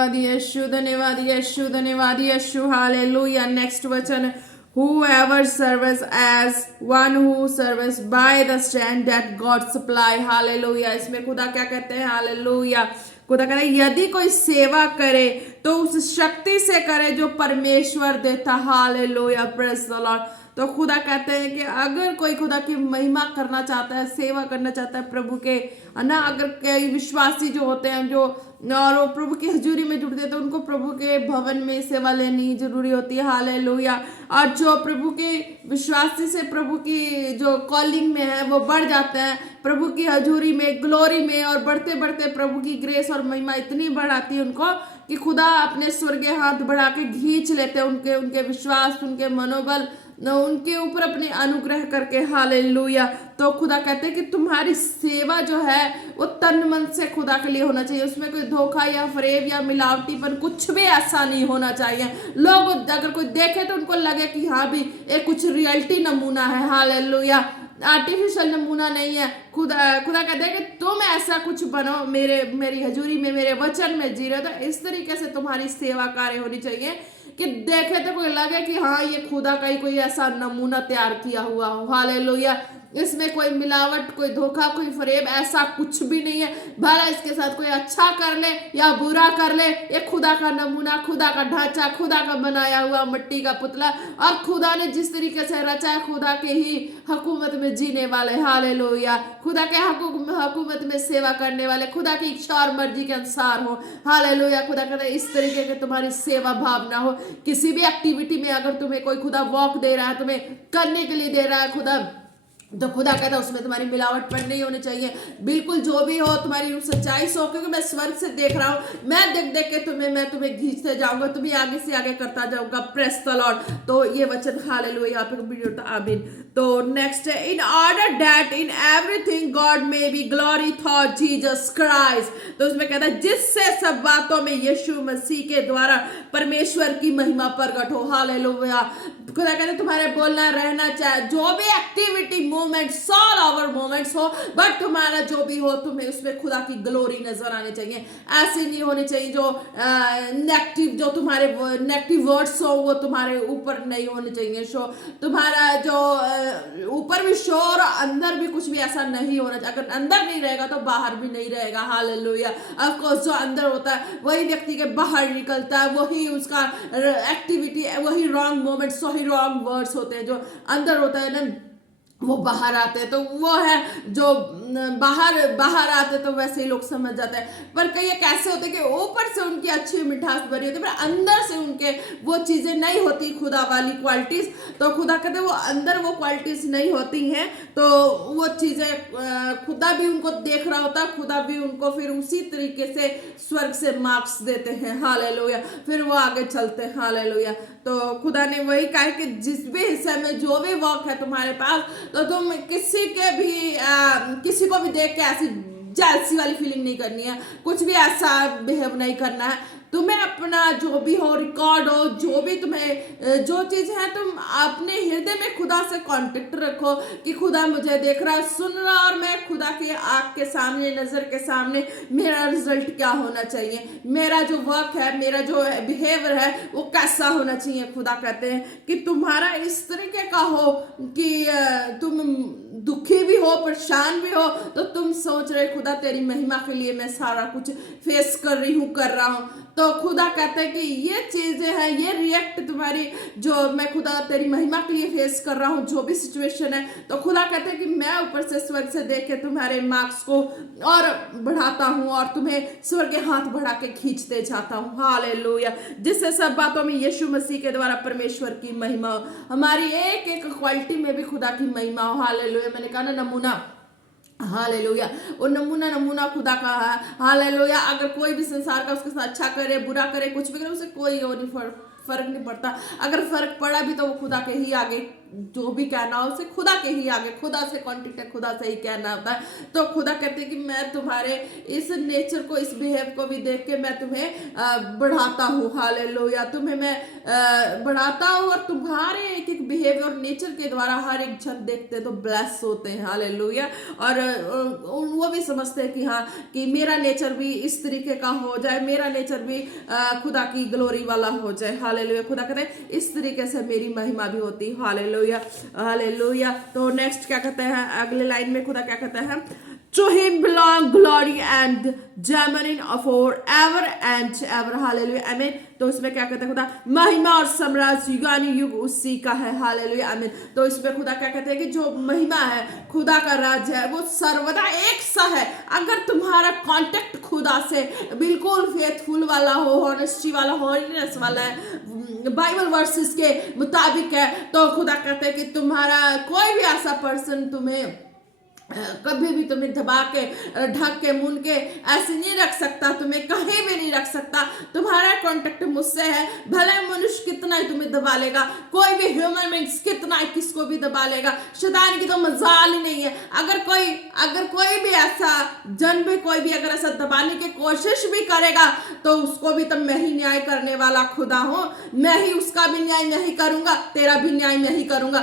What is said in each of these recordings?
धन्यवाद यीशु, धन्यवाद यीशु, धन्यवाद यीशु। हालेलुया। नेक्स्ट वचन, whoever serves as one who serves by the strength that God supply। Hallelujah. इसमें खुदा क्या कहते हैं? हालेलुया। खुदा कहते हैं यदि कोई सेवा करे तो उस शक्ति से करे जो परमेश्वर देता। Hallelujah, praise the Lord. तो खुदा कहते हैं कि अगर कोई खुदा की महिमा करना चाहता है, सेवा करना चाहता है प्रभु के, ना, अगर कई विश्वासी जो होते हैं जो और वो प्रभु की हजूरी में जुड़ते हैं तो उनको प्रभु के भवन में सेवा लेनी जरूरी होती है। हालेलुया। और जो प्रभु के विश्वासी से प्रभु की जो कॉलिंग में है वो बढ़ जाते हैं प्रभु की हजूरी में, ग्लोरी में, और बढ़ते बढ़ते प्रभु की ग्रेस और महिमा इतनी बढ़ाती है उनको कि खुदा अपने स्वर्गीय हाथ बढ़ा के खींच लेते हैं उनके विश्वास, उनके मनोबल, उनके ऊपर अपने अनुग्रह करके। हालेलुया। तो खुदा कहते हैं कि तुम्हारी सेवा जो है वो तन मन से खुदा के लिए होना चाहिए, उसमें कोई धोखा या फरेब या मिलावटीपन कुछ भी ऐसा नहीं होना चाहिए। लोग अगर कोई देखे तो उनको लगे कि हाँ भी ये कुछ रियलिटी नमूना है। हालेलुया, आर्टिफिशियल नमूना नहीं है। खुदा कहते हैं कि तुम ऐसा कुछ बनो, मेरी हजूरी में, मेरे वचन में जी रहे। तो इस तरीके से तुम्हारी सेवा कार्य होनी चाहिए कि देखे तो कोई लगे कि हाँ ये खुदा का ही कोई ऐसा नमूना तैयार किया हुआ हो। हालेलुया। इसमें कोई मिलावट, कोई धोखा, कोई फरेब ऐसा कुछ भी नहीं है। भला इसके साथ कोई अच्छा कर ले या बुरा कर ले, ये खुदा का नमूना, खुदा का ढांचा, खुदा का बनाया हुआ मिट्टी का पुतला, और खुदा ने जिस तरीके से रचा है खुदा के ही हुकूमत में जीने वाले। हालेलुया। खुदा के हुकूमत में सेवा करने वाले, खुदा की इच्छा और मर्जी के अनुसार हो। हालेलुया। खुदा कहता है इस तरीके की तुम्हारी सेवा भावना हो। किसी भी एक्टिविटी में अगर तुम्हें कोई खुदा वॉक दे रहा है, तुम्हें करने के लिए दे रहा है खुदा, तो खुदा कहता है उसमें तुम्हारी मिलावटपन नहीं होनी चाहिए। बिल्कुल जो भी हो तुम्हारी सच्चाई से हो, क्योंकि मैं स्वर्ग से देख रहा हूँ, मैं देख देख के मैं तुम्हें खींचते जाऊंगा, तुम्हें आगे से आगे करता जाऊंगा। Press the Lord. तो ये वचन हालेलुया यहाँ पे कंप्लीट होता है। आमीन। तो नेक्स्ट है, in order that in everything God may be glory through Jesus Christ. तो उसमें कहता है जिससे सब बातों में यीशु मसीह के द्वारा परमेश्वर की महिमा प्रकट हो। हालेलुया। खुदा कहते तुम्हारे बोलना, रहना, चाहे जो भी activity, moments, all our moments हो, बट तुम्हारा जो भी हो तुम्हें उसमें खुदा की ग्लोरी नजर आनी चाहिए। ऐसे नहीं होनी चाहिए जो नेगेटिव, जो तुम्हारे नेगेटिव वर्ड्स हो वो तुम्हारे ऊपर नहीं होने चाहिए। शो तुम्हारा जो ऊपर भी शो और अंदर भी कुछ भी ऐसा नहीं होना चाहिए। अगर अंदर नहीं रहेगा तो बाहर भी नहीं रहेगा। हालेलुया। ऑफ कोर्स जो अंदर होता है वही व्यक्ति के बाहर निकलता है, वही उसका एक्टिविटी, वही रॉन्ग मोमेंट्स, वही रॉन्ग वर्ड्स होते हैं। जो अंदर होता है ना वो बाहर आते हैं। तो वो है जो बाहर आते तो वैसे ही लोग समझ जाते हैं। पर कई कैसे होते हैं कि ऊपर से उनकी अच्छी मिठास भरी होती है पर अंदर से उनके वो चीजें नहीं होती, खुदा वाली क्वालिटीज। तो खुदा कहते हैं वो अंदर वो क्वालिटीज नहीं होती हैं, तो वो चीजें खुदा भी उनको देख रहा होता है, खुदा भी उनको फिर उसी तरीके से स्वर्ग से मार्क्स देते हैं। हालेलुया। फिर वो आगे चलते हैं। हालेलुया। तो खुदा ने वही कहा कि जिस भी हिस्से में जो भी वर्क है तुम्हारे पास, तो तुम किसी को भी देख के ऐसी जेलसी वाली फीलिंग नहीं करनी है, कुछ भी ऐसा बिहेव नहीं करना है। तुम्हें अपना जो भी हो, रिकॉर्ड हो, जो भी तुम्हें जो चीज है, तुम अपने हृदय में खुदा से कांटेक्ट रखो कि खुदा मुझे देख रहा, सुन रहा, और मैं खुदा के आंख के सामने, नजर के सामने मेरा रिजल्ट क्या होना चाहिए, मेरा जो वर्क है, मेरा जो बिहेवियर है वो कैसा होना चाहिए। खुदा कहते हैं कि तुम्हारा इस तरीके का हो कि तुम दुखी भी हो, परेशान भी हो, तो तुम सोच रहे खुदा तेरी महिमा के लिए मैं सारा कुछ फेस कर रही हूँ, कर रहा हूँ। तो खुदा कहते हैं कि ये चीजें हैं, ये रिएक्ट तुम्हारी जो मैं खुदा तेरी महिमा के लिए फेस कर रहा हूँ, जो भी सिचुएशन है, तो खुदा कहते हैं कि मैं ऊपर से स्वर्ग से देख के तुम्हारे मार्क्स को और बढ़ाता हूँ और तुम्हें स्वर्ग के हाथ बढ़ा के खींचते जाता हूँ। हालेलुया। जिससे सब बातों में यीशु मसीह के द्वारा परमेश्वर की महिमा, हमारी एक एक क्वालिटी में भी खुदा की महिमा हो। हालेलुया। मैंने कहा ना नमूना। हालेलुया। वो नमूना खुदा का है। हालेलुया। अगर कोई भी संसार का उसके साथ अच्छा करे, बुरा करे, कुछ भी करे, उसे कोई और फर्क नहीं पड़ता। अगर फर्क पड़ा भी तो वो खुदा के ही आगे, जो भी कहना हो उसे खुदा के ही आगे, खुदा से कॉन्टेक्ट है, खुदा से ही कहना होता है। तो खुदा कहते हैं कि मैं तुम्हारे इस नेचर को, इस बिहेव को भी देख के मैं तुम्हें बढ़ाता हूँ। हालेलुया, तुम्हें मैं बढ़ाता हूँ, और तुम्हारे एक एक बिहेवियर और नेचर के द्वारा हर एक जन देखते हैं तो ब्लेस होते हैं। हालेलुया, और वो भी समझते हैं कि हाँ, कि मेरा नेचर भी इस तरीके का हो जाए, मेरा नेचर भी खुदा की ग्लोरी वाला हो जाए। हालेलुया, खुदा कहते हैं इस तरीके से मेरी महिमा भी होती। Hallelujah, hallelujah. तो नेक्स्ट क्या कहते हैं, अगले लाइन में खुदा क्या कहते हैं, To him belong glory and dominion forever and ever. Hallelujah, आमीन। तो इसमें क्या कहते हैं खुदा, महिमा और साम्राज्य युगानु युग उसी का है। हालेलुया, आमीन। तो इसमें खुदा क्या कहते हैं कि जो महिमा है, खुदा का राज्य है, वो सर्वदा एक सा है। अगर तुम्हारा कांटेक्ट खुदा से बिल्कुल फेथफुल वाला हो, ऑनेस्टी वाला, हॉलीनेस वाला है, बाइबल वर्सेस के मुताबिक है, तो खुदा कहते हैं कि तुम्हारा कोई भी ऐसा पर्सन तुम्हें कभी भी तुम्हें दबा के, ढक के, मुन के ऐसे नहीं रख सकता, तुम्हें कहीं भी नहीं रख सकता। तुम्हारा कांटेक्ट मुझसे है। भले मनुष्य कितना ही तुम्हें दबा लेगा, कोई भी ह्यूमन बीइंग्स कितना ही किसको भी दबा लेगा, शैतान की तो मजाल ही नहीं है। अगर कोई भी ऐसा जन भी, कोई भी अगर ऐसा दबाने की कोशिश भी करेगा, तो उसको भी तो मैं ही न्याय करने वाला खुदा हूँ। मैं ही उसका भी न्याय नहीं करूंगा, तेरा भी न्याय नहीं करूंगा।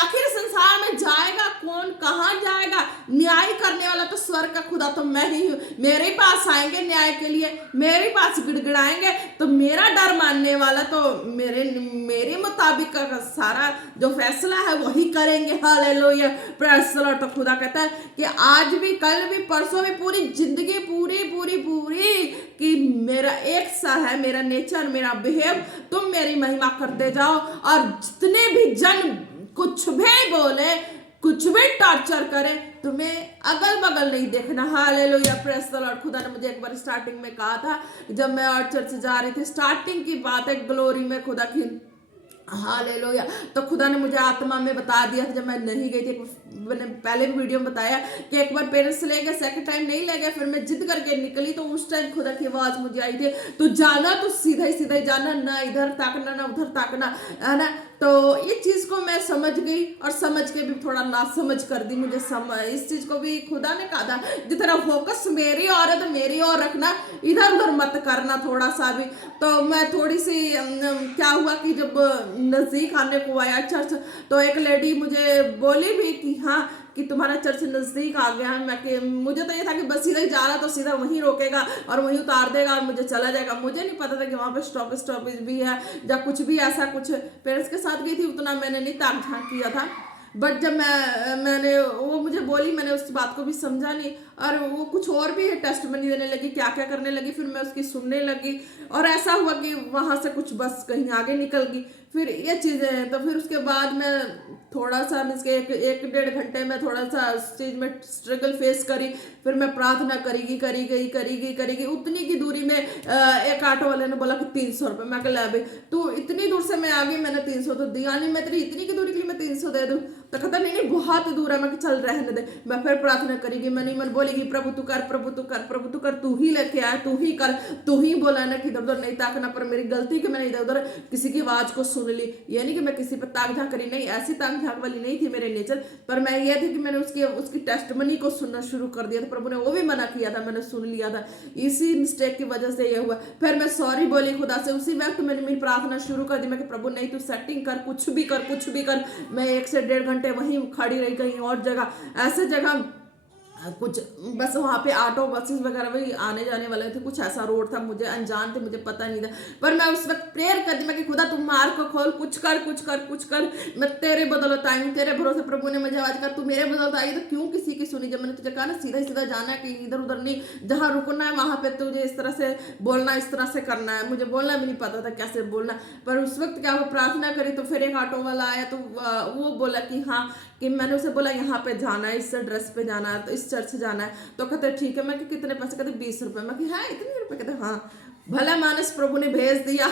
आखिर संसार में जाएगा कौन, कहाँ जाएगा? न्याय करने वाला तो स्वर्ग का खुदा तो मैं ही हूँ। मेरे पास आएंगे न्याय के लिए, मेरे पास गिड़गिड़ाएंगे, तो मेरा डर मानने वाला तो मेरे मुताबिक का सारा जो फैसला है वही करेंगे। Hallelujah, praise the Lord. तो खुदा कहता है कि आज भी, कल भी, परसों भी, पूरी जिंदगी पूरी पूरी पूरी कि मेरा एक सा है, मेरा नेचर, मेरा बिहेव, तुम मेरी महिमा करते जाओ। और जितने भी जन कुछ भी बोले, कुछ भी टॉर्चर करे, तुम्हें अगल बगल नहीं देखना। Hallelujah, praise the Lord. खुदा ने मुझे एक बार स्टार्टिंग में कहा था, जब मैं और चर्च जा रही थी, स्टार्टिंग की बात है, ग्लोरी में खुदा की, हालेलुया। तो खुदा ने मुझे आत्मा में बता दिया था, जब मैं नहीं गई थी, मैंने पहले भी वीडियो में बताया कि एक बार पेरेंट्स ले गए, सेकंड टाइम नहीं ले गए, फिर मैं जिद करके निकली। तो उस टाइम खुदा की आवाज मुझे आई थी, तो जाना तो सीधा ही जाना, ना इधर ताकना ना उधर ताकना, है ना। तो ये चीज को मैं समझ गई, और समझ के भी थोड़ा ना समझ कर दी मुझे। इस चीज को भी खुदा ने कहा था, जितना फोकस मेरी और है तो मेरी और रखना, इधर उधर मत करना थोड़ा सा भी। तो मैं थोड़ी सी क्या हुआ कि जब नजदीक आने को आया चर्च, तो एक लेडी मुझे बोली भी कि हाँ, कि तुम्हारा चर्च नजदीक आ गया है। मुझे तो ये था कि बस सीधा ही जा रहा, तो सीधा वहीं रोकेगा और वहीं उतार देगा और मुझे चला जाएगा। मुझे नहीं पता था कि वहाँ पे स्टॉपेज भी है, या कुछ भी ऐसा कुछ। पेरेंट्स के साथ गई थी, उतना मैंने नहीं ताक झांक किया था। बट जब मैंने वो मुझे बोली, मैंने उस बात को भी समझा नहीं, और वो कुछ और भी टेस्टमनी देने लगी, क्या क्या करने लगी। फिर मैं उसकी सुनने लगी, और ऐसा हुआ कि वहाँ से कुछ बस कहीं आगे निकल गई। फिर ये चीज़ें हैं। तो फिर उसके बाद मैं थोड़ा सा, मीन्स के एक डेढ़ घंटे में थोड़ा सा उस चीज़ में स्ट्रगल फेस करी। फिर मैं प्रार्थना करी गई। उतनी की दूरी में एक ऑटो वाले ने बोला कि 300 रुपये। मैं कहा भाई, तो इतनी दूर से मैं आ गई, मैंने 300 तो दिया नहीं, मैं तेरी इतनी की दूरी के लिए मैं 300 दे दूँ? तो कहता नहीं बहुत दूर है। मैं चल रहने दे। मैं फिर प्रार्थना करेगी, मन बोलेगी प्रभु तू कर, प्रभु तू कर, प्रभु तू कर, तू ही लेके आया, तू ही कर, तू ही बोला ना कि इधर उधर नहीं ताकना। पर मेरी गलती कि मैंने इधर उधर किसी की आवाज को सुन ली। ये नहीं कि मैं किसी पर ताक झांक करी, नहीं, ऐसी ताक झांक वाली नहीं थी मेरे नेचर। पर मैं ये थी कि मैंने उसकी टेस्टमनी को सुनना शुरू कर दिया था। प्रभु ने वो भी मना किया था, मैंने सुन लिया था। इसी मिस्टेक की वजह से ये हुआ। फिर मैं सॉरी बोली खुदा से। उसी वक्त मैंने मेरी प्रार्थना शुरू कर दी। मैं कि प्रभु नहीं, तू सेटिंग कर, कुछ भी कर। मैं 1 से 1.5 घंटे वहीं खड़ी रही, कहीं और जगह, ऐसे जगह कुछ बस वहाँ पे ऑटो बसेस वगैरह भी आने जाने वाले थे। कुछ ऐसा रोड था, मुझे अनजान थे, मुझे पता नहीं था। पर मैं उस वक्त प्रेयर कर दी, मैं कि खुदा तुम मार्ग को खोल, कुछ कर। मैं तेरे बदौलत आई हूँ, तेरे भरोसे। प्रभु ने मुझे आवाज कर, तू मेरे बदौलत आई तो क्यों किसी की सुनी? जब मैंने तुझे कहा ना सीधा जाना है, कि इधर उधर नहीं, जहाँ रुकना है वहाँ पे तुझे इस तरह से बोलना, इस तरह से करना है। मुझे बोलना भी नहीं पता था कैसे बोलना। पर उस वक्त क्या हुआ, प्रार्थना करी तो फिर एक ऑटो वाला आया, तो वो बोला कि हाँ, कि मैंने उसे बोला यहाँ पे जाना है, इस एड्रेस पे जाना है, तो इस चर्च जाना है। तो कहते ठीक है। मैं कि कितने पैसे? कहते 20 रुपये। मैं कि हाँ, इतने रुपये? कहते हाँ। भला मानस प्रभु ने भेज दिया।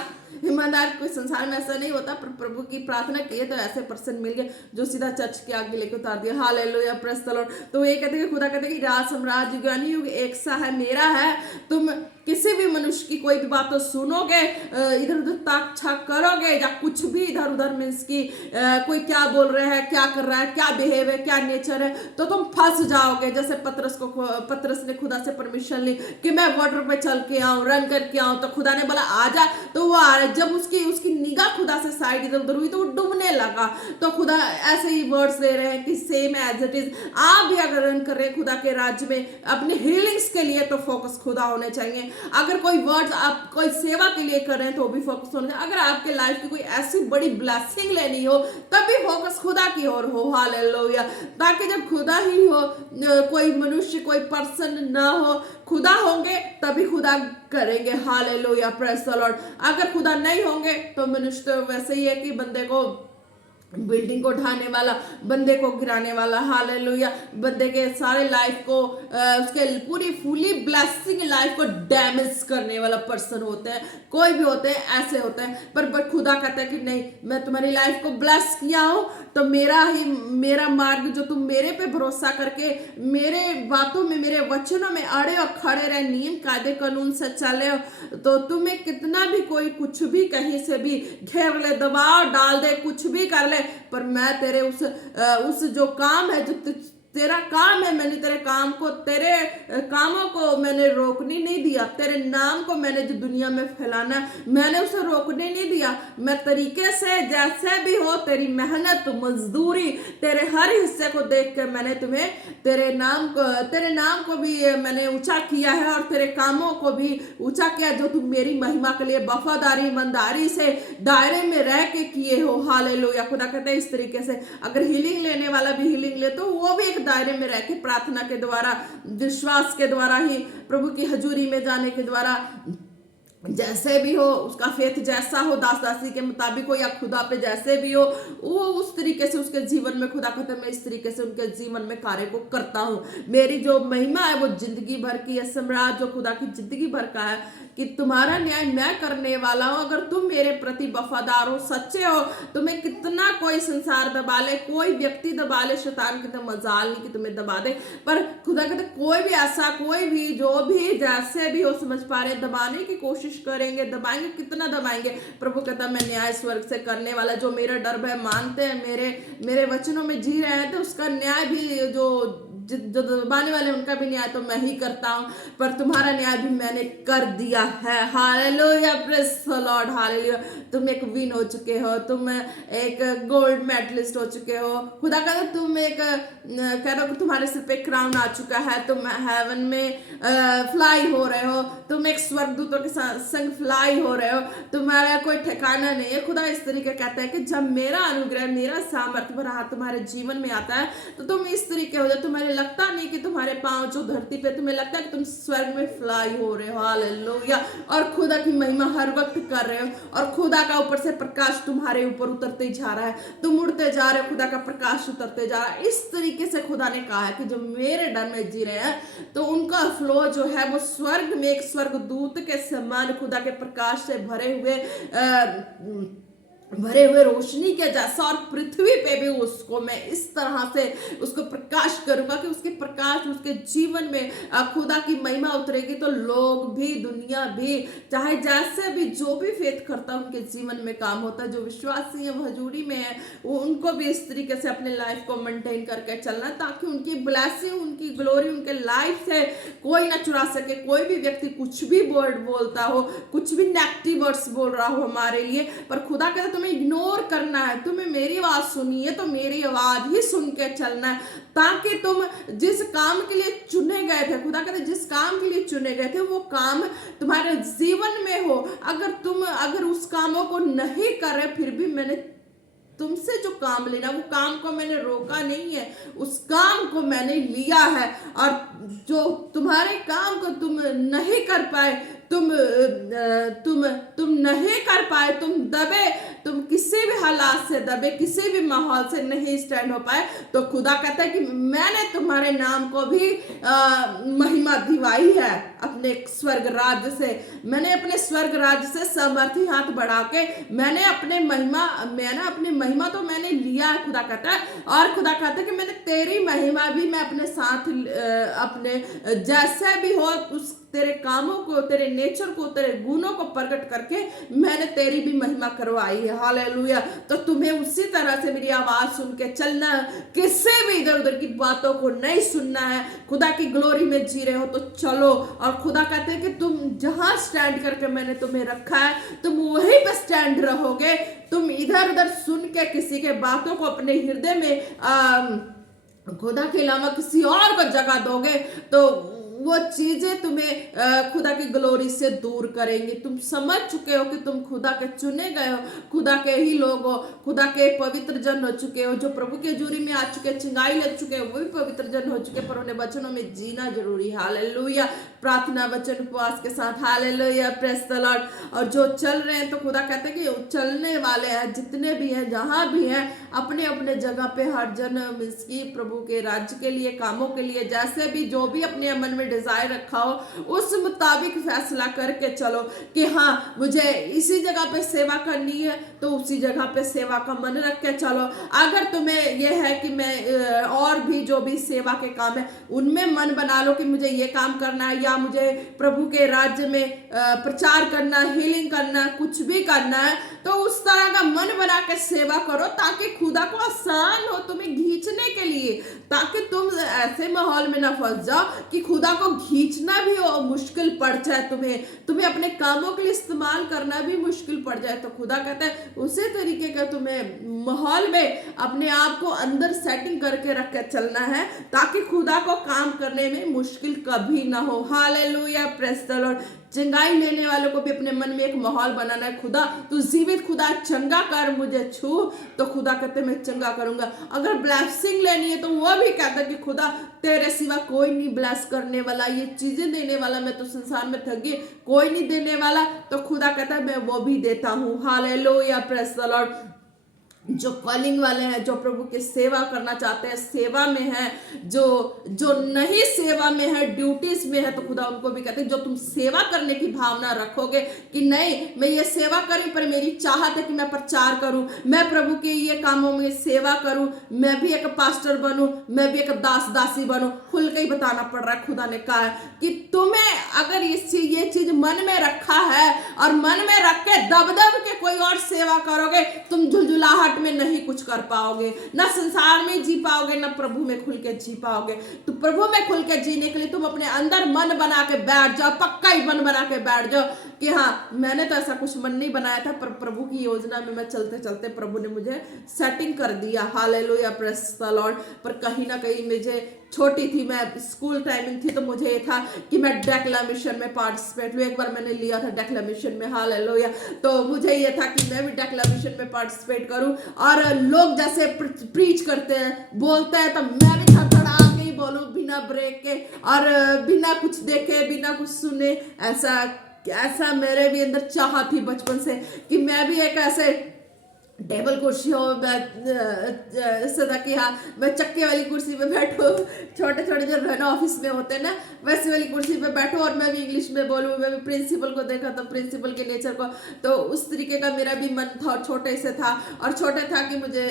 ईमानदार कोई संसार में ऐसा नहीं होता, पर प्रभु की प्रार्थना की तो ऐसे पर्सन मिल गए जो सीधा चर्च के आगे लेके उतार दिया। Hallelujah, praise the Lord. तो ये कहते कि खुदा कहते कि राज साम्राज्य युग एक सा है, मेरा है, तुम किसी भी मनुष्य की कोई भी बात तो सुनोगे, इधर उधर ताक छाक करोगे या कुछ भी इधर उधर मीन्स की कोई क्या बोल रहे हैं, क्या कर रहा है, क्या बिहेव है, क्या नेचर है, तो तुम फंस जाओगे। जैसे पतरस ने खुदा से परमिशन ली कि मैं वाटर पे चल के आऊं, रन करके आऊं, तो खुदा ने बोला आ जा, तो वो आ रहा। जब उसकी निगाह खुदा से साइड इधर उधर हुई तो वो डूबने लगा। तो खुदा ऐसे ही वर्ड्स दे रहे हैं कि सेम एज इट इज आप भी अगर रन कर रहे हैं खुदा के राज्य में अपने हीलिंग्स के लिए, तो फोकस खुदा होने चाहिए। अगर कोई वर्ड्स आप कोई सेवा के लिए कर रहे हैं तो भी फोकस होना चाहिए। अगर आपके लाइफ की कोई ऐसी बड़ी ब्लेसिंग लेनी हो तब भी फोकस खुदा की ओर हो। हालेलुया। ताकि जब खुदा ही हो, कोई मनुष्य कोई पर्सन ना हो, खुदा होंगे तभी खुदा करेंगे। Hallelujah, praise the Lord. अगर खुदा नहीं होंगे तो मनुष्य तो वैसे ही है कि बंदे को बिल्डिंग को ढाने वाला, बंदे को गिराने वाला। हालेलुया। बंदे के सारे लाइफ को उसके पूरी फुली ब्लेसिंग लाइफ को डैमेज करने वाला पर्सन होते हैं, कोई भी होते हैं, ऐसे होते हैं। पर खुदा कहता है कि नहीं, मैं तुम्हारी लाइफ को ब्लेस किया हूं तो मेरा मार्ग जो तुम मेरे पे भरोसा करके मेरे बातों में, मेरे वचनों में अड़े और खड़े रहे, नियम कायदे कानून से चले हो, तो तुम्हें कितना भी कोई कुछ भी कहीं से भी घेर ले, दबाव डाल दे, कुछ भी कर ले, पर मैं तेरे उस जो काम है, जो तेरा काम है, मैंने तेरे काम को, तेरे कामों को मैंने रोकने नहीं दिया। तेरे नाम को मैंने जो दुनिया में फैलाना, मैंने उसे रोकने नहीं दिया। मैं तरीके से जैसे भी हो, तेरी मेहनत, मजदूरी, तेरे हर हिस्से को देख कर मैंने तुम्हें तेरे नाम को भी मैंने ऊंचा किया है और तेरे कामों को भी ऊंचा किया, जो तुम मेरी महिमा के लिए वफादारी, ईमानदारी से दायरे में रह के किए हो। हालेलुया। खुदा कहते हैं इस तरीके से अगर हीलिंग लेने वाला भी हीलिंग ले तो वो भी एक दायरे में रह के प्रार्थना के द्वारा, विश्वास के द्वारा ही, प्रभु की हजूरी में जाने के द्वारा, जैसे भी हो, उसका फेथ जैसा हो, दास दासी के मुताबिक हो या खुदा पे जैसे भी हो, वो उस तरीके से उसके जीवन में, खुदा कहते हैं मैं इस तरीके से उनके जीवन में कार्य को करता हूँ। मेरी जो महिमा है वो जिंदगी भर की है, सम्राट जो खुदा की जिंदगी भर का है कि तुम्हारा न्याय मैं करने वाला हूं। अगर तुम मेरे प्रति वफादार हो, सच्चे हो, तुम्हें कितना कोई संसार दबा ले, कोई व्यक्ति दबा ले, शैतान की तो मजाल नहीं कि तुम्हें दबा दे, पर खुदा कहते कोई भी ऐसा, कोई भी जो भी जैसे भी हो, समझ पा रहे, दबाने की कोशिश करेंगे, दबाएंगे, कितना दबाएंगे। प्रभु कहता मैं न्याय स्वर्ग से करने वाला, जो मेरा डर है मानते हैं, मेरे वचनों में जी रहे हैं, तो उसका न्याय भी जो दबाने वाले उनका भी न्याय तो मैं ही करता हूं, पर तुम्हारा न्याय भी मैंने कर दिया है। Hallelujah, praise the Lord. Hallelujah. तुम एक विन हो चुके हो, तुम एक गोल्ड मेडलिस्ट हो चुके हो। खुदा का तुम एक कह रहा हो तुम्हारे सिर पे क्राउन आ चुका है, तुम हेवन में फ्लाई हो रहे हो, तुम एक स्वर्गदूतों के संग फ्लाई हो रहे हो, तुम्हारा कोई ठिकाना नहीं है। खुदा इस तरीके कहता है कि जब मेरा अनुग्रह, मेरा सामर्थ्य भरा हाथ तुम्हारे जीवन में आता है तो तुम इस तरीके हो जाए, तुम्हारे लगता नहीं कि तुम्हारे पांव जो धरती पे, तुम्हें लगता है कि तुम स्वर्ग में फ्लाई हो रहे हो। हालेलुया। और खुदा की महिमा हर वक्त कर रहे हो, और खुदा का ऊपर से प्रकाश तुम्हारे ऊपर उतरते जा रहा है, तुम उड़ते जा रहे हो, खुदा का प्रकाश उतरते जा रहा है। इस तरीके से खुदा ने कहा है कि जो मेरे डर में जी रहे हैं तो उनका फ्लो जो है वो स्वर्ग में एक स्वर्गदूत के समान, खुदा के प्रकाश से भरे हुए रोशनी के जैसा, और पृथ्वी पे भी उसको मैं इस तरह से उसको प्रकाश करूंगा कि उसके प्रकाश, उसके जीवन में खुदा की महिमा उतरेगी, तो लोग भी, दुनिया भी, चाहे जैसे भी, जो भी फेथ करता है उनके जीवन में काम होता है। जो विश्वासी है, हजूरी में है, वो उनको भी इस तरीके से अपने लाइफ को मेंटेन करके चलना है, ताकि उनकी ब्लेसिंग, उनकी ग्लोरी उनके लाइफ से कोई ना चुरा सके। कोई भी व्यक्ति कुछ भी वर्ड बोलता हो, कुछ भी नेगेटिव वर्ड्स बोल रहा हो हमारे लिए, पर खुदा कहता तुम्हें इग्नोर करना है, तुम्हें मेरी आवाज सुनी है तो मेरी आवाज ही सुन के चलना है, ताकि तुम जिस काम के लिए चुने गए थे, खुदा कहते जिस काम के लिए चुने गए थे वो काम तुम्हारे जीवन में हो। अगर उस कामों को नहीं कर रहे, फिर भी मैंने तुमसे जो काम लेना, वो काम को मैंने रोका नहीं है, उस काम को मैंने लिया है। और जो तुम्हारे काम को तुम नहीं कर पाए, तुम नहीं कर पाए, तुम दबे, तुम किसी भी हालात से दबे, किसी भी माहौल से नहीं स्टैंड हो पाए, तो खुदा कहता है कि मैंने तुम्हारे नाम को भी महिमा दिवाई है अपने स्वर्ग राज्य से। मैंने अपने स्वर्ग राज्य से सामर्थी हाथ बढ़ा के मैंने अपनी महिमा तो मैंने लिया है, खुदा कहता है। और खुदा कहता है कि मैंने तेरी महिमा भी मैं अपने साथ, अपने जैसे भी हो, उस तेरे कामों को, तेरे नेचर को, तेरे गुणों को प्रकट करके मैंने तेरी भी महिमा करवाई है। हालेलुया। तो तुम्हें उसी तरह से मेरी आवाज सुन के चलना है, किसी भी इधर उधर की बातों को नहीं सुनना है। खुदा की ग्लोरी में जी रहे हो तो चलो। और खुदा कहते हैं कि तुम जहां स्टैंड करके मैंने तुम्हें रखा है तुम वहीं पे स्टैंड रहोगे। तुम इधर उधर सुन के किसी के बातों को अपने हृदय में खुदा के अलावा किसी और को जगह दोगे तो वो चीजें तुम्हें खुदा की ग्लोरी से दूर करेंगी। तुम समझ चुके हो कि तुम खुदा के चुने गए हो, खुदा के ही लोग हो, खुदा के पवित्र जन हो चुके हो, जो प्रभु के जूरी में आ चुके, चिंगाई लग चुके हैं, वो भी पवित्र जन हो चुके, पर उन्हें वचनों में जीना जरूरी है। हालेलुया। प्रार्थना वचन उपवास के साथ। हालेलुया। Praise the Lord. और जो चल रहे हैं तो खुदा कहते हैं कि चलने वाले हैं, जितने भी हैं, जहां भी हैं, अपने अपने जगह पे हर जन मिसकी प्रभु के राज्य के लिए, कामों के लिए, जैसे भी जो भी अपने मन में डिजायर रखा हो उस मुताबिक फैसला करके चलो कि हाँ मुझे इसी जगह पे सेवा करनी है तो उसी जगह पे सेवा का मन रख के चलो। अगर तुम्हें यह है कि मैं और भी जो भी सेवा के काम है उनमें मन बना लो कि मुझे ये काम करना है, या मुझे प्रभु के राज्य में प्रचार करना, हीलिंग करना, कुछ भी करना है, तो उस तरह का मन बना के सेवा करो ताकि खुदा को आसान हो तुम्हें खींचने के लिए, ताकि तुम ऐसे माहौल में ना फंस जाओ कि खुदा को खींचना भी मुश्किल पड़ जाए, तुम्हें अपने कामों के लिए इस्तेमाल करना भी मुश्किल पड़ जाए। तो खुदा कहता है उसी तरीके का तुम्हें माहौल में अपने आप को अंदर सेटिंग करके रख के चलना है ताकि खुदा को काम करने में मुश्किल कभी ना हो। हालेलुया। Praise the Lord. चंगाई लेने वालों को भी अपने मन में एक माहौल बनाना है। खुदा तू जीवित, खुदा चंगा कर, मुझे छू, तो खुदा कहते मैं चंगा करूंगा। अगर ब्लेसिंग लेनी है तो वो भी कहता है कि खुदा तेरे सिवा कोई नहीं ब्लेस करने वाला, ये चीजें देने वाला, मैं तो संसार में थकी, कोई नहीं देने वाला, तो खुदा कहता है मैं वो भी देता हूँ। हालेलुया। Praise the Lord. जो कॉलिंग वाले हैं, जो प्रभु की सेवा करना चाहते हैं, सेवा में है, जो नहीं सेवा में है, ड्यूटीज में है, तो खुदा उनको भी कहते हैं जो तुम सेवा करने की भावना रखोगे कि नहीं मैं ये सेवा करूं पर मेरी चाहत है कि मैं प्रचार करूं, मैं प्रभु के ये कामों में सेवा करूं, मैं भी एक पास्टर बनूं, मैं भी एक दास दासी बनूं। खुल के ही बताना पड़ रहा है। खुदा ने कहा है कि तुम्हें अगर ये चीज मन में रखा है और मन में रख के दब दब के कोई और सेवा करोगे, तुम झुलझुलाहट में नहीं कुछ कर पाओगे, ना संसार में जी पाओगे, ना प्रभु में खुल के जी पाओगे। तो प्रभु में खुल के जीने के लिए तुम अपने अंदर मन बना के बैठ जाओ, पक्का ही मन बना के बैठ जाओ कि हाँ मैंने तो ऐसा कुछ मन नहीं बनाया था, पर प्रभु की योजना में मैं चलते चलते प्रभु ने मुझे सेटिंग कर दिया। हालेलुया। Praise the Lord. पर कहीं ना कहीं मुझे छोटी थी, मैं स्कूल टाइमिंग थी, तो मुझे ये था कि मैं डेक्लेमेशन में पार्टिसिपेट लूँ। एक बार मैंने लिया था डेक्लेमेशन में। हालेलुया। तो मुझे ये था कि मैं भी डेक्लेमेशन में पार्टिसिपेट करूँ और लोग जैसे प्रीच करते हैं, बोलते हैं, तो मैं भी धड़धड़ा के ही बोलूँ बिना ब्रेक के और बिना कुछ देखे, बिना कुछ सुने। ऐसा मेरे भी अंदर चाह थी बचपन से कि मैं भी एक ऐसे टेबल कुर्सी हो, सदा कि हाँ मैं चक्के वाली कुर्सी पे बैठूं, छोटे छोटे जो रहना ऑफिस में होते हैं ना, वैसी वाली कुर्सी पे बैठूं और मैं भी इंग्लिश में बोलूं। मैं भी प्रिंसिपल को देखा तो प्रिंसिपल के नेचर को, तो उस तरीके का मेरा भी मन था और छोटे से था, और छोटे था कि मुझे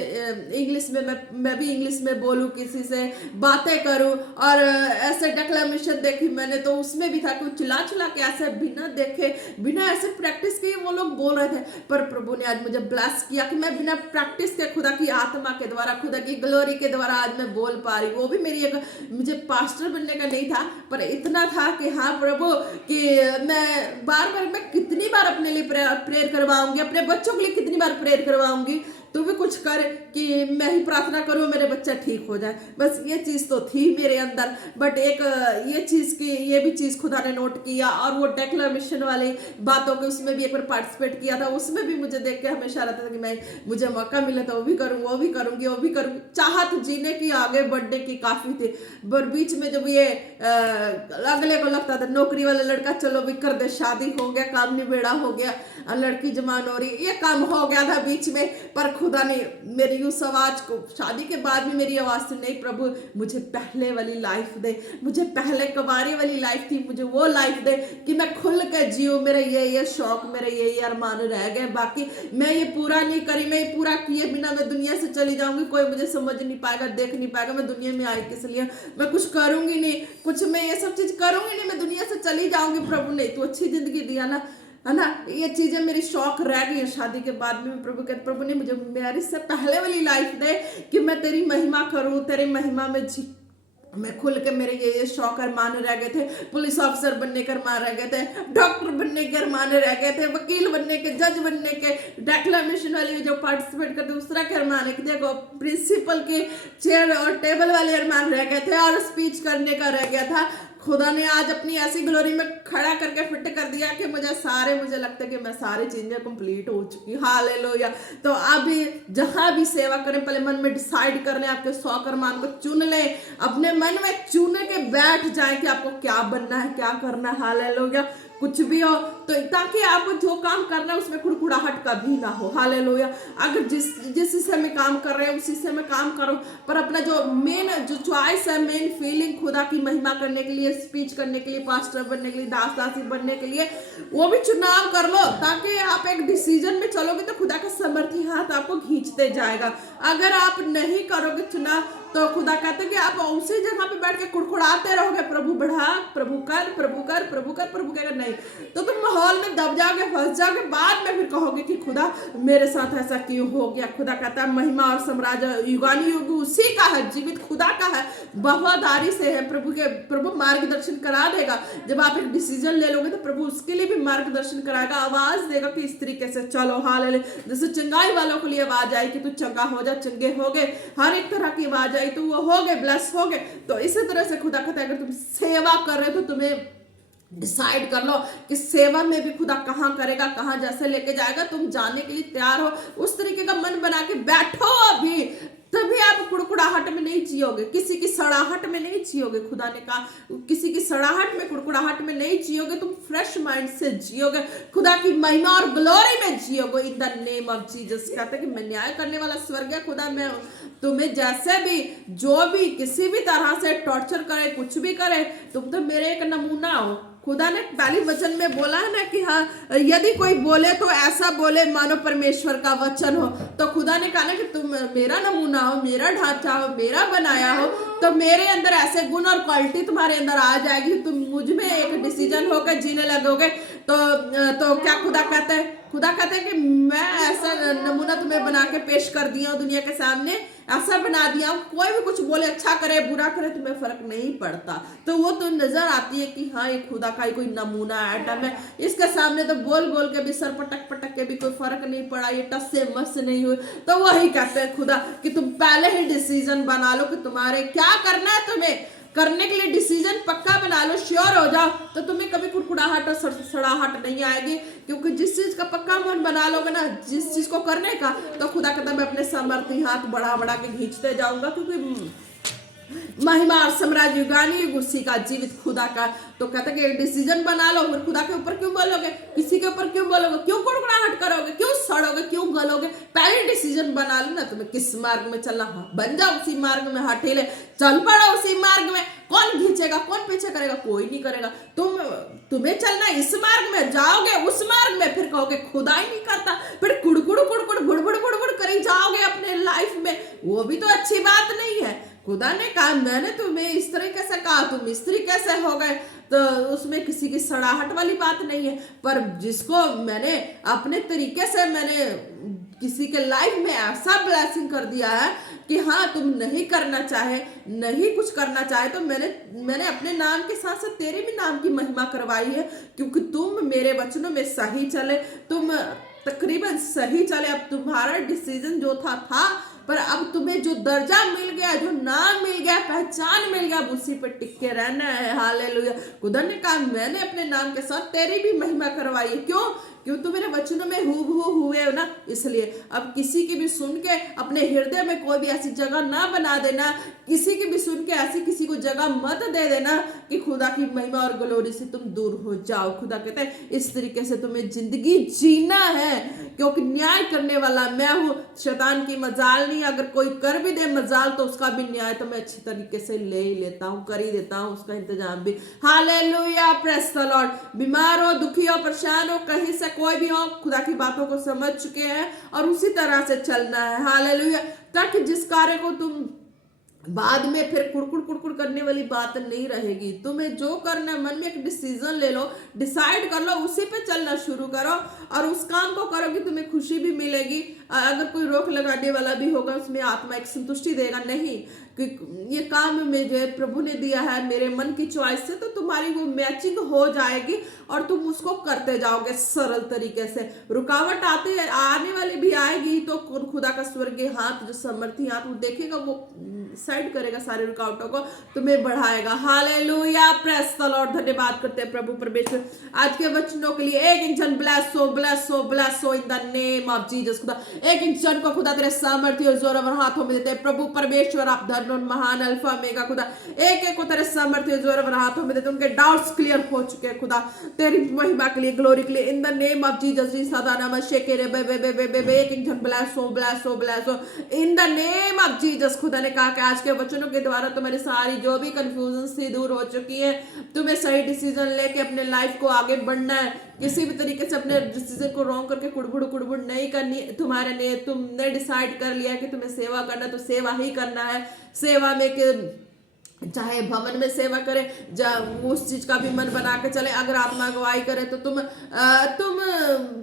इंग्लिश में मैं भी इंग्लिश में बोलूं, किसी से बातें करूं। और ऐसे डेक्लेमेशन देखी मैंने तो उसमें भी था कि चिल्ला चिल्ला के ऐसे बिना देखे, बिना ऐसे प्रैक्टिस किए वो लोग बोल रहे थे। पर प्रभु ने आज मुझे ब्लेस किया कि मैं बिना प्रैक्टिस के खुदा की आत्मा के द्वारा, खुदा की ग्लोरी के द्वारा आज मैं बोल पा रही। वो भी मेरी एक, मुझे पास्टर बनने का नहीं था, पर इतना था कि हाँ प्रभु कि मैं बार मैं कितनी बार अपने लिए प्रेयर करवाऊंगी, अपने बच्चों के लिए कितनी बार प्रेयर करवाऊंगी, तू भी कुछ कर कि मैं ही प्रार्थना करूं मेरे बच्चा ठीक हो जाए। बस ये चीज तो थी मेरे अंदर। बट एक ये भी चीज खुदा ने नोट किया, और वो डेक्लेमेशन वाली बातों के उसमें भी एक बार पार्टिसिपेट किया था। उसमें भी मुझे देख के हमेशा रहता था कि मुझे मौका मिले तो वो भी करूँ, वो भी करूंगी, वो भी करूंगी। चाहत जीने की, आगे बढ़ने की काफी थी। पर बीच में जब ये अगले को लगता था नौकरी वाला लड़का चलो भी कर दे, शादी हो गया, काम निबेड़ा हो गया, लड़की जमान हो रही, ये काम हो गया था बीच में। पर खुदा ने मेरी उस आवाज को, शादी के बाद भी मेरी आवाज से, नहीं प्रभु मुझे पहले वाली लाइफ दे, मुझे पहले कुंवारी वाली लाइफ थी, मुझे वो लाइफ दे कि मैं खुल के जीऊँ। मेरे ये शौक, मेरे ये अरमान रह गए, बाकी मैं ये पूरा नहीं करी, मैं ये पूरा किए बिना मैं दुनिया से चली जाऊंगी, कोई मुझे समझ नहीं पाएगा, देख नहीं पाएगा, मैं दुनिया में आई किस लिए, मैं कुछ करूंगी नहीं, कुछ मैं ये सब चीज करूंगी नहीं, मैं दुनिया से चली जाऊंगी। प्रभु ने तो अच्छी जिंदगी दिया ना, है ना, ये चीजें मेरी शौक रह गई है शादी के बाद में। प्रभु कहते, प्रभु ने मुझे मैरिज से पहले वाली लाइफ दे कि मैं तेरी महिमा करूं, तेरी महिमा में मैं खुल के, मेरे ये शौक अरमान रह गए थे, पुलिस ऑफिसर बनने के अरमान रह गए थे, डॉक्टर बनने के अरमान रह गए थे, वकील बनने के, जज बनने के, डेक्लेमेशन वाली जो पार्टिसिपेट करते दूसरा के अरमान है, देखो प्रिंसिपल के चेयर और टेबल वाले अरमान रह गए थे, और स्पीच करने का रह गया था। खुदा ने आज अपनी ऐसी ग्लोरी में खड़ा करके फिट कर दिया कि मुझे लगता है कि मैं सारी चीजें कंप्लीट हो चुकी। हालेलुया। तो अब जहां भी सेवा करें, पहले मन में डिसाइड कर लें, आपके शौक अरमान को चुन लें, अपने मन में चुन के बैठ जाए कि आपको क्या बनना है, क्या करना है। हालेलुया। कुछ भी हो तो, ताकि आप जो काम करना है उसमें कुड़कुड़ाहट कभी ना हो। हालेलुया। अगर जिस हिस्से में काम कर रहे हैं उस हिस्से में काम करो, पर अपना जो मेन जो चॉइस है, मेन फीलिंग खुदा की महिमा करने के लिए, स्पीच करने के लिए, पास्टर बनने के लिए, दास दासी बनने के लिए, वो भी चुनाव कर लो, ताकि आप एक डिसीजन में चलोगे तो खुदा का समर्थी हाथ आपको खींचते जाएगा। अगर आप नहीं करोगे चुनाव तो खुदा कहते कि आप उसी जगह पे बैठ के कुड़कुड़ाते रहोगे, प्रभु बढ़ा, प्रभु कर, प्रभु कर, प्रभु कर, प्रभु कर, नहीं तो तुम माहौल में दब जाओगे, फंस जाओगे, बाद में फिर कहोगे कि खुदा मेरे साथ ऐसा क्यों हो गया। खुदा कहता है महिमा और साम्राज्य युगानी युग उसी का है, जीवित खुदा का है, वफादारी से है। प्रभु मार्गदर्शन करा देगा। जब आप एक डिसीजन ले लोगे तो प्रभु उसके लिए भी मार्गदर्शन कराएगा, आवाज देगा कि इस तरीके से चलो। हालेलुया। जैसे चंगाई वालों के लिए आवाज आई कि तू चंगा हो जा, चंगे हो गए, हर एक तरह की आवाज आई तो वो हो गए, ब्लेस हो गए। तो इसी तरह से खुदा कहता है अगर तुम सेवा कर रहे हो तो तुम्हें डिसाइड कर लो कि सेवा में भी खुदा कहाँ करेगा, कहाँ जैसे लेके जाएगा, तुम जाने के लिए तैयार हो, उस तरीके का मन बना के बैठो अभी, तभी आप कुड़कुड़ाहट में नहीं जियोगे, किसी की सड़ाहट में नहीं जियोगे। खुदा ने कहा किसी की सड़ाहट में, कुड़कुड़ाहट में नहीं जियोगे, तुम फ्रेश माइंड से जियोगे, खुदा की महिमा और ग्लोरी में जियोगे in the name of Jesus. कहते हैं कि मैं न्याय करने वाला स्वर्गीय खुदा, मैं तुम्हें जैसे भी, जो भी किसी भी तरह से टॉर्चर करे, कुछ भी करे, तुम तो मेरे एक नमूना हो। खुदा ने पहली वचन में बोला है ना कि हाँ, यदि कोई बोले तो ऐसा बोले मानो परमेश्वर का वचन हो। तो खुदा ने कहा ना कि तुम मेरा नमूना हो, मेरा ढांचा हो, मेरा बनाया हो, तो मेरे अंदर ऐसे गुण और क्वालिटी तुम्हारे अंदर आ जाएगी, तुम मुझ में एक डिसीजन होकर जीने लगोगे। तो क्या खुदा कहते हैं? खुदा कहते हैं कि मैं ऐसा नमूना तुम्हें बना के पेश कर दिया हूँ दुनिया के सामने, ऐसा बना दिया हूँ, कोई भी कुछ बोले, अच्छा करे बुरा करे, तुम्हें फर्क नहीं पड़ता। तो वो तो नजर आती है कि हाँ ये खुदा का ही कोई नमूना आइटम है, इसके सामने तो बोल बोल के भी, सर पटक पटक के भी कोई फर्क नहीं पड़ा, ये टस से मस नहीं हुई। तो वही कहते हैं खुदा कि तुम पहले ही डिसीजन बना लो कि तुम्हारे क्या करना है, तुम्हें करने के लिए डिसीजन पक्का बना लो, श्योर हो जाओ, तो तुम्हें कभी कुड़कुड़ाहट और सड़ाहट नहीं आएगी। क्योंकि जिस चीज का पक्का मन बना लोगे ना, जिस चीज को करने का, तो खुदा कहता मैं अपने सामर्थ्य हाथ बढ़ा बढ़ा के खींचते जाऊंगा, क्योंकि महिमा और साम्राज्य युगानी युग उसी का, जीवित खुदा का। तो कहता है कि एक डिसीजन बना लो, फिर खुदा के ऊपर क्यों बोलोगे, किसी के ऊपर क्यों बोलोगे, क्यों कुड़कुड़ाहट करोगे, क्यों सड़ोगे, क्यों गलोगे। पहले डिसीजन बना लो ना, तुम्हें किस मार्ग में चलना, बन जाओ उसी मार्ग में, हठीले चल पड़ो उसी मार्ग में। कौन खींचेगा, कौन पीछे करेगा, कोई नहीं करेगा। तुम्हें चलना इस मार्ग में, जाओगे उस मार्ग में, फिर कहोगे खुदा ही नहीं करता, फिर कुड़कुड़ कुड़कुड़ बुड़बुड़ बुड़बुड़ करी जाओगे अपने लाइफ में, वो भी तो अच्छी बात नहीं है। खुदा ने कहा मैंने तुम्हें इस तरीके से कहा, तुम इस तरीके से हो गए, तो उसमें किसी की सड़ाहट वाली बात नहीं है। पर जिसको मैंने अपने तरीके से, मैंने किसी के लाइफ में ऐसा ब्लेसिंग कर दिया है कि हाँ तुम नहीं करना चाहे, नहीं कुछ करना चाहे, तो मैंने अपने नाम के साथ साथ तेरे भी नाम की महिमा करवाई है, क्योंकि तुम मेरे वचनों में सही चले, तुम तकरीबन सही चले। अब तुम्हारा डिसीजन जो था, पर अब तुम्हें जो दर्जा मिल गया, जो नाम मिल गया, पहचान मिल गया, अब उसी पर टिके रहना है। हालेलुया। खुदा ने कहा मैंने अपने नाम के साथ तेरी भी महिमा करवाई है। क्यों? क्यों? तुम मेरे वचनों में हूबहू हुए हो ना, इसलिए। अब किसी की भी सुन के अपने हृदय में कोई भी ऐसी जगह ना बना देना, किसी की भी सुन के ऐसी किसी को जगह मत दे देना कि खुदा की महिमा और ग्लोरी से तुम दूर हो जाओ। खुदा कहते हैं इस तरीके से तुम्हें जिंदगी जीना है, क्योंकि न्याय करने वाला मैं हूं, शैतान की मजाल नहीं। अगर कोई कर भी दे मजाल तो उसका भी न्याय तो मैं अच्छी तरीके से ले ही लेता हूं, कर ही देता हूं उसका इंतजाम भी। Hallelujah, praise the Lord. बीमार हो, दुखी हो, परेशान हो, कहीं से कोई भी हो, खुदा की बातों को समझ चुके हैं और उसी तरह से चलना है। हालेलुया, ताकि जिस कार्य को तुम बाद में फिर कुड़कुड़ कुड़कुड़ करने वाली बात नहीं रहेगी। तुम्हें जो करना है, मन में एक डिसीजन ले लो, डिसाइड कर लो, उसी पे चलना शुरू करो और उस काम को करोगे, तुम्हें खुशी भी मिलेगी। अगर कोई रोक लगाने वाला भी होगा, उसमें आत्मा एक संतुष्टि देगा नहीं कि ये काम मुझे प्रभु ने दिया है मेरे मन की चॉइस से, तो तुम्हारी वो मैचिंग हो जाएगी और तुम उसको करते जाओगे सरल तरीके से। रुकावट आने वाली भी आएगी तो खुदा का स्वर्गीय हाथ, जो समर्थी हाथ, वो देखेगा, वो साइड करेगा सारे रुकावटों को, तुम्हें बढ़ाएगा। Hallelujah, praise the Lord. धन्यवाद करते हैं प्रभु परमेश्वर आज के वचनों के लिए। एक इंसान ब्लेस हो, ब्लेस हो, ब्लेस हो इन द नेम ऑफ जीसस। खुदा एक इंसान को खुदा तेरे सामर्थ्य और जोर और हाथों में देते हैं प्रभु परमेश्वर। आप धर्म और महान अल्फा मेगा खुदा, एक एक को तेरे सामर्थ्य जोर और हाथों में देते, उनके डाउट्स क्लियर हो चुके हैं खुदा, तेरी महिमा के लिए, ग्लोरी के लिए, इन द नेम ऑफ जीसस। सदा नाम शेकेरे बे बे बे बे बे बे, एक इंसान ब्लेस हो, ब्लेस हो, ब्लेस हो इन द नेम ऑफ जीसस। खुदा ने कहा कि आज के वचनों के द्वारा तुम्हारी सारी जो भी कंफ्यूजन से दूर हो चुकी है। तुम्हें सही डिसीजन लेके अपने लाइफ को आगे बढ़ना है, किसी भी तरीके से अपने डिसीजन को रॉन्ग करके कुड़बुड़ कुड़बुड़ नहीं करनी। तुमने डिसाइड कर लिया कि तुम्हें सेवा करना, तो सेवा ही करना है। सेवा में चाहे भवन में सेवा करे, उस चीज का भी मन बना के चले। अगर आत्मा अगुवाई करे तो तुम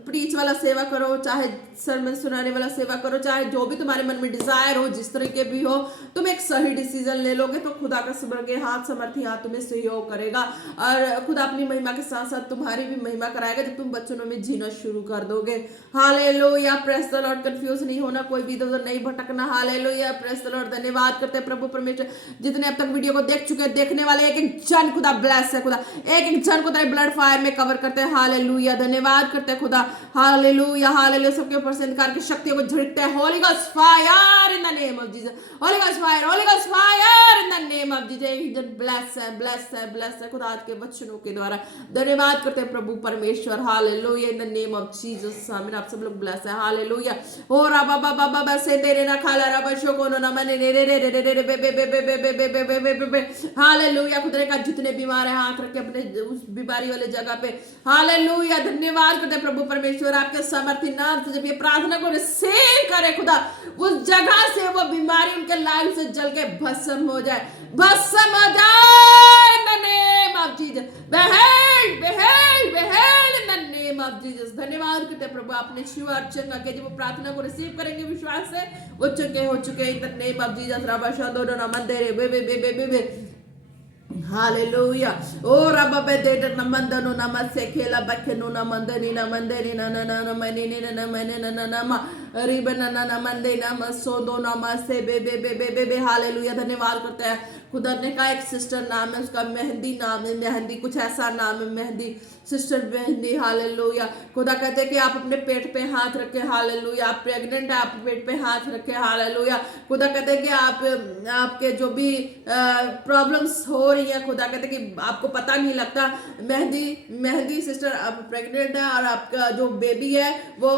प्रीच वाला सेवा करो, चाहे सरमन सुनाने वाला सेवा करो, चाहे जो भी तुम्हारे मन में डिजायर हो, जिस तरीके भी हो, तुम एक सही डिसीजन ले लोगे तो खुदा का स्वर्गीय हाथ, समर्थी हाथ तुम्हें सहयोग करेगा और खुदा अपनी महिमा के साथ साथ तुम्हारी भी महिमा कराएगा जब तुम बच्चों में जीना शुरू कर दोगे। Hallelujah, praise the Lord. Confuse नहीं होना, कोई भी इधर नहीं भटकना। Hallelujah, praise the Lord. धन्यवाद करते हैं प्रभु परमेश्वर, जितने अब तक वीडियो को देख चुके हैं, देखने वाले एक एक जन खुदा ब्लेस है खुदा, एक एक जन को तेरे ब्लड फायर में कवर करते हैं। हालेलुया, धन्यवाद करते हैं खुदा। हालेलुया, हालेलुया, सबके ऊपर से अंधकार की शक्तियों को झड़कते हैं। Holi ghost fire in the name of Jesus, Holi ghost fire, Holi ghost fire in the name of Jesus. एक जन ब्लेस है, ब्लेस है, ब्लेस है खुदा आज के वचनों के द्वारा। धन्यवाद करते हैं प्रभु परमेश्वर। Hallelujah, in the name of Jesus. आमीन। आप सब लोग ब्लेस है। हालेलुया। ओ राबा बाबा बाबा से तेरे ना खाला राबा शोको ना मने रे रे रे रे रे रे बे बे बे बे बे बे बे बे बे बे। हालेलुया, खुदा का जितने बीमार है हाथ रख के अपने उस बीमारी वाले जगह पे। हालेलुया, धन्यवाद करते हैं प्रभु परमेश्वर, आपके सामर्थ्य नाम से जब ये प्रार्थना को रिसीव करे खुदा, उस जगह से वो बीमारी उनके लाइफ से जल के भस्म हो जाए, भस्म हो जाए in the name of Jesus. Behead behead behead in the name of Jesus. धन्यवाद करते हैं प्रभु, आपने शिव अर्चना के जब वो प्रार्थना को रिसीव करेंगे विश्वास से, वो चुके हो चुके इन द नेम ऑफ जीसस। रबा शंदो ना मंदिर बे बे बे बे बे। हालेलुया। ओ रबा बे दे न मंदनो नमसे खेला बखनो न मंदनी न मंदनी न न न मनी न न मने न न न म रिबन न न मंदे न मसो दो नमसे बे बे बे बे बे। हालेलुया, धन्यवाद करते हैं खुदा ने कहा एक सिस्टर नाम है उसका, मेहंदी नाम है, मेहंदी कुछ ऐसा नाम है, मेहंदी, सिस्टर मेहंदी। हालेलुया, खुदा कहते हैं कि आप अपने पेट पे हाथ रखें। हालेलुया, आप प्रेग्नेंट है, आप पेट पे हाथ रखें। हालेलुया, खुदा कहते हैं कि आपके जो भी प्रॉब्लम्स हो रही है, खुदा कहते हैं कि आपको पता नहीं लगता। मेहंदी सिस्टर आप प्रेग्नेंट है और आपका जो बेबी है वो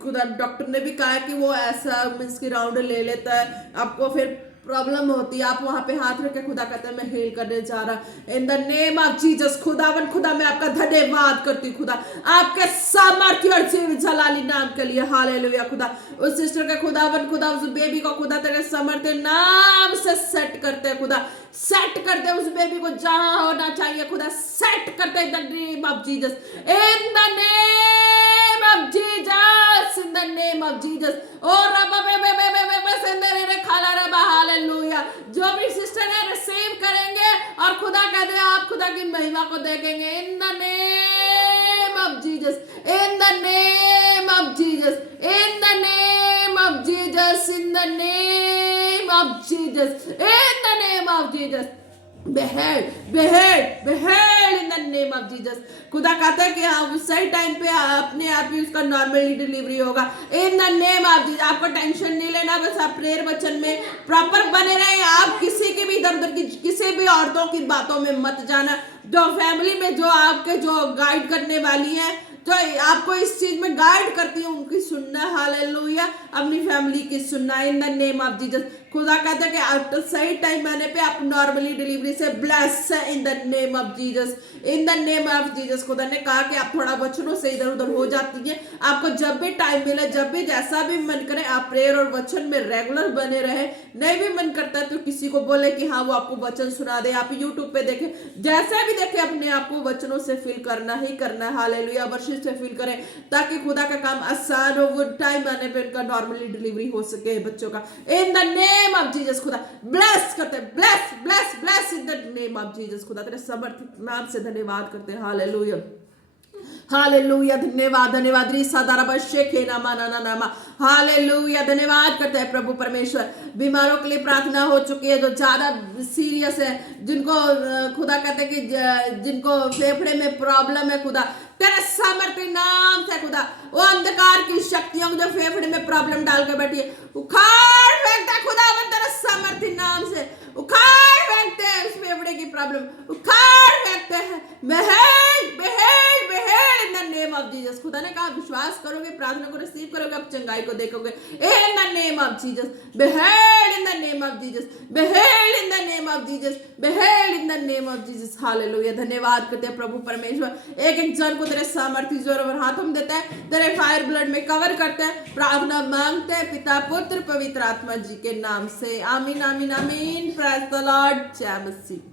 खुदा डॉक्टर ने भी कहा है कि वो ऐसा मींस की राउंड ले लेता है, आपको फिर प्रॉब्लम होती है, आप वहां पे हाथ रख के खुदा कहते हैं मैं हील करने जा रहा इन द नेम ऑफ जीसस। खुदावन खुदा मैं आपका धन्यवाद करती हूँ खुदा, आपके सामर्थ्य और जीव जलाली नाम के लिए। हालेलुया, खुदा उस सिस्टर के खुदावन खुदा उस बेबी को खुदा तेरे सामर्थ्य नाम से सेट करते हैं खुदा, सेट करते हैं उस बेबी को जहां होना चाहिए खुदा, सेट करते हैं in the name of Jesus, in the name of Jesus, in the name of Jesus. ओ रबा बे बे बे बे बे सेंदरे रे खाला रबा। हालेलुया, जो भी सिस्टर है रिसीव करेंगे और खुदा कहते हैं आप खुदा की महिमा को देखेंगे इन the name of Jesus, in the name of Jesus, in the name of Jesus, in the name of Jesus, in the name of Jesus. Behead, behead, behead in the name of Jesus. खुदा कहता है कि हाँ सही time पे अपने आप ही उसका नॉर्मली डिलीवरी होगा इन द नेम ऑफ जीसस। आपको टेंशन नहीं लेना, बस आप प्रेयर वचन में प्रॉपर बने रहें। आप किसी की भी इधर उधर की किसी भी औरतों की बातों में मत जाना। जो फैमिली में जो आपके जो गाइड करने वाली है, जो आपको इस चीज में गाइड करती है, उनकी सुनना। हालेलुया। अपनी फैमिली की सुनना इन द नेम ऑफ जीसस। खुदा कहता है कि आप सही टाइम आने पे आप नॉर्मली डिलीवरी से ब्लेस है इन the name of Jesus. In the name of Jesus. खुदा ने कहा कि आप थोड़ा वचनों से इधर उधर हो जाती है। आपको जब भी टाइम मिले, जब भी जैसा भी मन करे, आप प्रेयर और वचन में रेगुलर बने रहे। नहीं भी मन करता है तो किसी को बोले कि हाँ वो आपको वचन सुना दे। आप यूट्यूब पे देखे, जैसा भी देखे, अपने आप को वचनों से फिल करना ही करना है। हालेलुया। वर्शिप से फिल करें ताकि खुदा का काम आसान हो, वो टाइम आने पे उनका नॉर्मली डिलीवरी हो सके बच्चों का। इन द नेम ऑफ जीसस खुदा ब्लेस करते हैं, bless bless bless in the name of Jesus. खुदा तेरे समर्थित नाम से धन्यवाद करते हैं। Hallelujah hallelujah. धन्यवाद धन्यवाद। हालेलुया। धन्यवाद करते हैं प्रभु परमेश्वर। बीमारों के लिए प्रार्थना हो चुकी है जो ज्यादा सीरियस है, जिनको खुदा कहते हैं कि जिनको फेफड़े में प्रॉब्लम है, खुदा तेरे सामर्थ्य नाम से खुदा वो अंधकार की शक्तियों जो फेफड़े में प्रॉब्लम डाल के बैठी है, उखाड़ फेंकता है खुदा वो तेरे सामर्थ्य नाम से। उखाड़ फेंकते हैं उस फेफड़े की प्रॉब्लम, उखाड़ फेंकते हैं। Be healed be healed be healed in the name of Jesus. खुदा ने कहा विश्वास करोगे, प्रार्थना को रिसीव करोगे, आप चंगाई को देखोगे in the name of Jesus. Be healed in the name of Jesus, be healed in the name of Jesus, be healed in the name of Jesus. Hallelujah. धन्यवाद करते हैं प्रभु परमेश्वर। एक एक जन को तेरे सामर्थ्य जोर और हाथों में देता है, तेरे फायर ब्लड में कवर करते हैं। प्रार्थना मांगते हैं पिता पुत्र पवित्र आत्मा जी के नाम से। आमीन आमीन आमीन। Praise the Lord. जय मसीह।